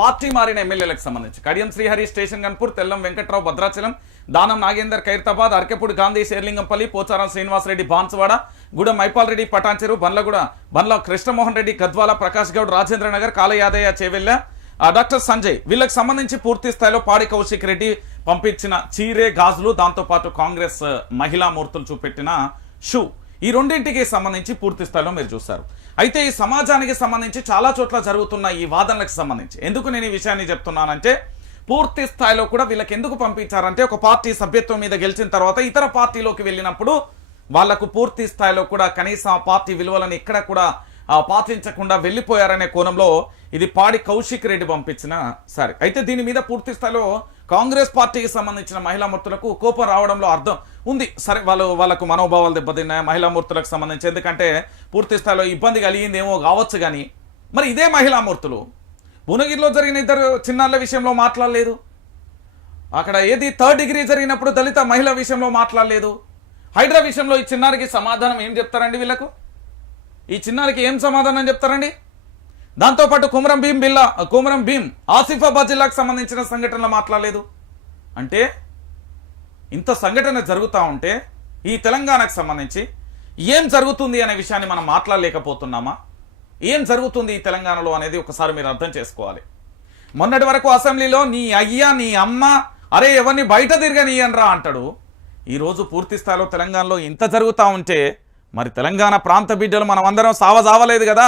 Party మారిన ఎమ్మెల్యేలకు సంబంధించి కడియం శ్రీహరి స్టేషన్ గన్పూర్ తెల్లం వెంకట్రావు భద్రాచలం దానం నాగేందర్ ఖైరతాబాద్ అరకెపూడి గాంధీ శేర్లింగంపల్లి పోచారం శ్రీనివాసరెడ్డి బాన్సువాడ గూడెం మైపాల్ రెడ్డి పటాన్చెరు బండ్లగూడ బండ్ల కృష్ణమోహన్ రెడ్డి గద్వాల ప్రకాష్ గౌడ్ రాజేంద్ర నగర్ కాలయాదయ్య చేవెళ్ళ. డాక్టర్ సంజయ్ వీళ్ళకి సంబంధించి పూర్తి స్థాయిలో పాడి కౌశిక్ రెడ్డి పంపించిన చీరే గాజులు దాంతోపాటు కాంగ్రెస్ మహిళా మూర్తులు చూపెట్టిన షూ. ఈ రెండింటికి సంబంధించి పూర్తి స్థాయిలో మీరు చూస్తారు. అయితే ఈ సమాజానికి సంబంధించి చాలా చోట్ల జరుగుతున్న ఈ వాదనలకు సంబంధించి ఎందుకు నేను ఈ విషయాన్ని చెప్తున్నానంటే పూర్తి స్థాయిలో కూడా వీళ్ళకి ఎందుకు పంపించారంటే ఒక పార్టీ సభ్యత్వం మీద గెలిచిన తర్వాత ఇతర పార్టీలోకి వెళ్ళినప్పుడు వాళ్ళకు పూర్తి స్థాయిలో కూడా కనీసం పార్టీ విలువలను ఇక్కడ కూడా పాటించకుండా వెళ్ళిపోయారనే కోణంలో ఇది పాడి కౌశిక్ రెడ్డి పంపించిన సరే. అయితే దీని మీద పూర్తి స్థాయిలో కాంగ్రెస్ పార్టీకి సంబంధించిన మహిళా మూర్తులకు కోపం రావడంలో అర్థం ఉంది. సరే వాళ్ళు వాళ్ళకు మనోభావాలు దెబ్బతిన్నాయి? మహిళా మూర్తులకు సంబంధించి ఎందుకంటే పూర్తి స్థాయిలో ఇబ్బంది కలిగిందేమో కావచ్చు కానీ మరి ఇదే మహిళా మూర్తులు భువనగిరిలో జరిగిన ఇద్దరు చిన్నారుల విషయంలో మాట్లాడలేదు. అక్కడ ఏది థర్డ్ డిగ్రీ జరిగినప్పుడు దళిత మహిళ విషయంలో మాట్లాడలేదు. హైడ్రా విషయంలో ఈ చిన్నారికి సమాధానం ఏం చెప్తారండి వీళ్ళకు? ఈ చిన్నారికి ఏం సమాధానం చెప్తారండి? దాంతోపాటు కుమరం భీం బిల్లా కుమరం భీం ఆసిఫాబాద్ జిల్లాకు సంబంధించిన సంఘటనలు మాట్లాడలేదు. అంటే ఇంత సంఘటన జరుగుతూ ఉంటే ఈ తెలంగాణకు సంబంధించి ఏం జరుగుతుంది అనే విషయాన్ని మనం మాట్లాడలేకపోతున్నామా? ఏం జరుగుతుంది ఈ తెలంగాణలో అనేది ఒకసారి మీరు అర్థం చేసుకోవాలి. మొన్నటి వరకు అసెంబ్లీలో నీ అయ్యా నీ అమ్మ అరే ఎవరిని బయట తిరగనీయనరా అంటాడు. ఈరోజు పూర్తి స్థాయిలో తెలంగాణలో ఇంత జరుగుతూ ఉంటే మరి తెలంగాణ ప్రాంత బిడ్డలు మనం అందరం సావజావలేదు కదా.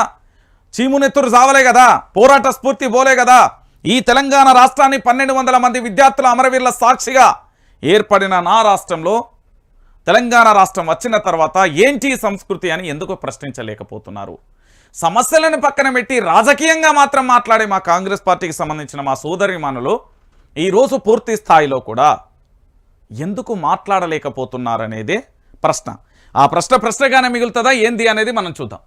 చీమునెత్తురు సావలే కదా. పోరాట స్ఫూర్తి పోలే కదా. ఈ తెలంగాణ రాష్ట్రాన్ని పన్నెండు వందల మంది విద్యార్థుల అమరవీరుల సాక్షిగా ఏర్పడిన నా రాష్ట్రంలో తెలంగాణ రాష్ట్రం వచ్చిన తర్వాత ఏంటి సంస్కృతి అని ఎందుకు ప్రశ్నించలేకపోతున్నారు. సమస్యలను పక్కన పెట్టి రాజకీయంగా మాత్రం మాట్లాడే మా కాంగ్రెస్ పార్టీకి సంబంధించిన మా సోదరిమానులు ఈరోజు పూర్తి స్థాయిలో కూడా ఎందుకు మాట్లాడలేకపోతున్నారనేదే ప్రశ్న. ఆ ప్రశ్న ప్రశ్నగానే మిగులుతుందా ఏంది అనేది మనం చూద్దాం.